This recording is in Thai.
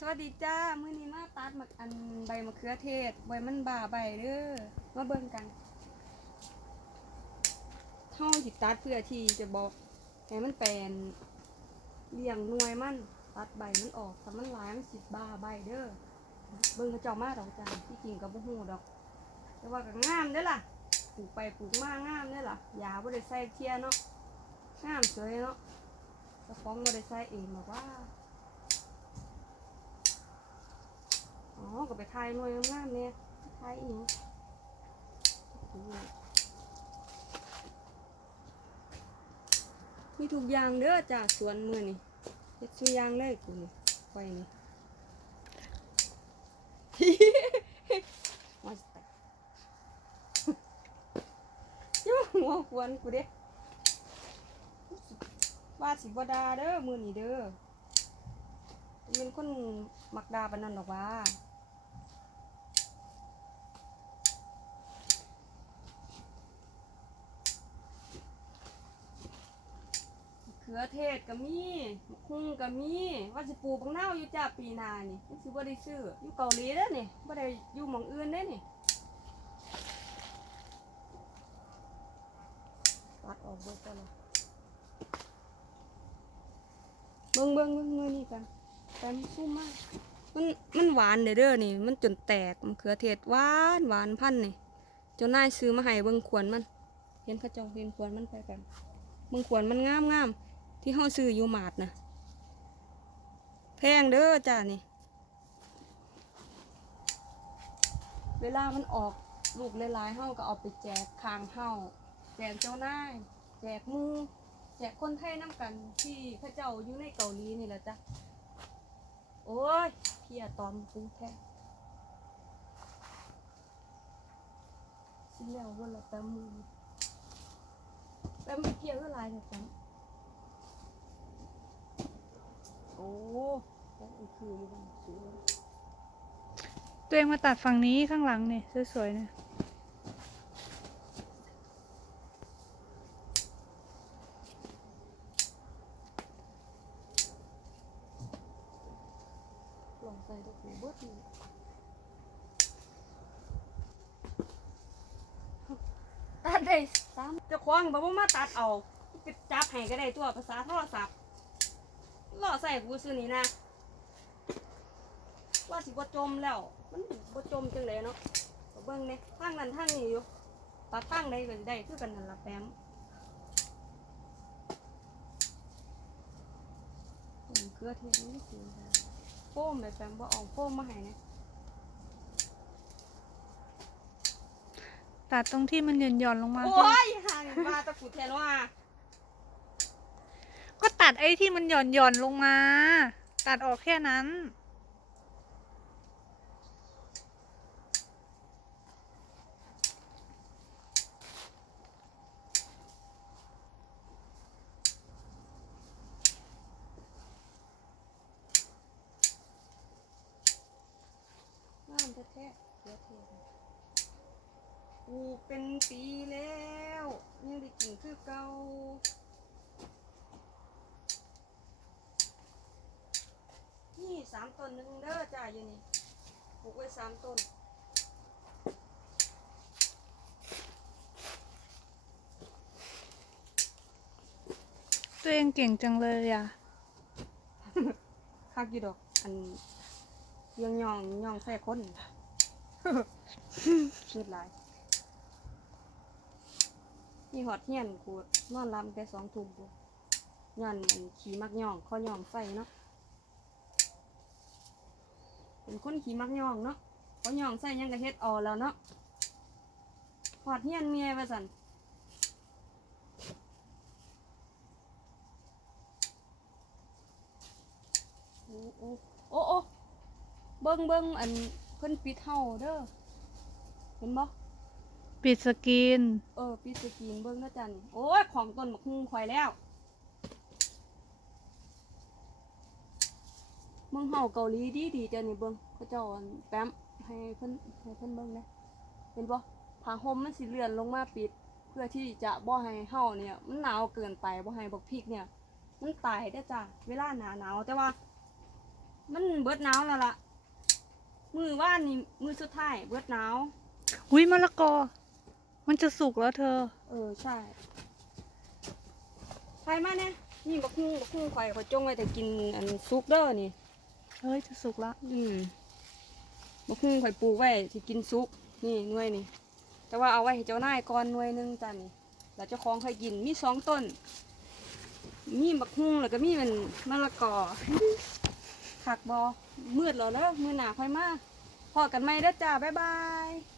สวัสดีจ้ามื้อนี้มาตัดหมักอันใบมะเขือเทศใบมันบ่าใบเด้อมาเบิ่งกันเฮาสิตัดเพื่อที่จะบอกให้มันเป็นเลี้ยงหน่วยมันตัดใบมันออกถ้ามันหลายมันสิบ่าใบเด้อเบิ่งเขาเจ้ามาดอกจ้าที่จริงก็บ่ฮู้ดอก แต่ว่าก็งามเด้อล่ะปลูกไปปลูกมางามเด้อล่ะยาบ่ได้ใส่เทียเนาะงามสวยเนาะเจ้าของบ่ได้ใส่เองหรอกว่า อ๋อ ก็ไปถ่ายหน่วยงามเนี่ยถ่ายอีกมีทุกอย่างเด้อจ้าสวนมือนี่เฮ็ดสุอย่างเลยกูนี่ไว้นี่มาสตยู่หัวควนกูเด้ว่าสิบดาเด้อมือนี่เด้อเป็นคนมักดาปานนั้นดอกว่า ขือเทศก็มีคุ้งก็มีว่าสิปลูกบังเน่าวอยู่จ้าปีหนานี่มันสิบ่ได้ซื้ออยู่เกาหลีเด้อนี่บ่ได้อยู่หม่องอื่นเด้อนี่ตัดออกเบิดก่อนละเบิ่งเบิ่งเบิ่งมือนี่กันแต้มซุ่มมากมันมันหวานเด้อเด้อนี่ มันจนแตกมะเขือเทศหวานหวานพันนี่เจ้านายซื้อมาให้เบิ่งขวนมัน เห็นเขาเจ้าเห็นขวนมันไปกันเบิ่งขวนมันงามงามๆ ที่เฮาซื้ออยู่หมาดนะแพงเด้อจ้านี่ เวลามันออกลูกหลายๆเฮาก็เอาไปแจกข้างเฮาแจกเจ้านายแจกมูแจกคนไทยน้ำกันที่เขาเจ้าอยู่ในเกาหลีนี่แหละจ้ะโอ้ยเพียตอมกูแท้สิแล้ววันละแป๊บมือแป๊บมือเพียก็ลายเลยจ้ะโอ้แป๊บอีกคืออยู่บ้านสวย ตัวเองมาตัดฝั่งนี้ข้างหลังเนี่ยสวยๆเนี่ยลองใส่ดอกหูเบิดนี่ตัดได้สามเจะคว้าของบอกว่ามาตัดเอาไปจับให้ก็ได้ตัวภาษาโทรศัพท์ ล่อใส่กูซื้อนี่นะ ว่าสิบ่จมแล้ว มันบ่จมจังเลยเนาะก็เบิ่งเนี่ยทางนั้นทางนี้อยู่ตัดทางใดก็สิได้คือกันนั่นล่ะแปมอืมเกลือเทศนี่สิโฟมแบบแปมบ่เอาโฟมมาให้นะตัดตรงที่มันหย่อนหย่อนๆลงมาโอ้ยห่างว่าตะกุดแทนว่าก็ ตัดไอ้ที่มันหย่อนหย่อนลงมา ตัดออกแค่นั้นงามแท้ๆเกลือเทกูเป็นปีแล้วยังได้กินคือเก่านี่สาม ต้นหนึ่งเด้อจ้าอยู่นี่ปลูกไว้สามต้นตัวเองเก่งจังเลยอะคักอยู่ดอก อันยังย่องย่องใส่คนชืดหลายนี่หอดเฮียนกูนอนรำแต่สองทุ่มกูย้อนอันขี่มักย่องข้อย่องใส่เนาะ เป็นคนขี่มักย่องเนาะเขาย่องใส่ยังกะเฮ็ดออแล้วเนาะหอดเฮียนเมียว่าสันโอ้โอ้โอ้โอ้เบิ้งเบิ้งอันเพิ่นปิดเฮาเด้อเห็นบ่ปิดสกรีนเออปิดสกรีนเบิ้งนะจันโอ้ยของต้นบักฮุงข่อยแล้ว มืองเฮาเกาหลีดีดีจ้ะนี่เบิ้งเขาเจ้าอันแป๊มให้เพิ่นให้เพิ่นเบิ้งนะเห็นบ่ผ้าห่มมันสิเลื่อนลงมาปิด เพื่อที่จะบ่ให้เฮาเนี่ย มันหนาวเกินไปบ่ให้บักพริกเนี่ย มันตายได้อจ้ะเวลาหนาหนาวแต่ว่า มันเบิดหนาวแล้วล่ะมือว่านนี่มือสุดท้ายเบิดหนาวอุ้ยมะละกอ มันจะสุกแล้วเธอ เออใช่ไปมาเนี่ยนี่บักฮู้บักฮู้ข่อยข่อยจงไว้แต่กินอันซุปเด้อนี่ เฮ้ยจะสุกละอืมบกฮู้ข่อยปลูกไว้ที่กินซุปนี่หน่วยนี่ แต่ว่าเอาไว้ให้เจ้านายก่อนหน่วยหนึงจ้ะนี่ แล้วเจ้าของค่ยกิน มีสองต้น มีบักฮู้แล้วก็มีเป็นมะละกอ ผักบอมืดแล้วเนอะมือหนาค่อยมาพอกันไหมเด้อจ้า บ๊ายบาย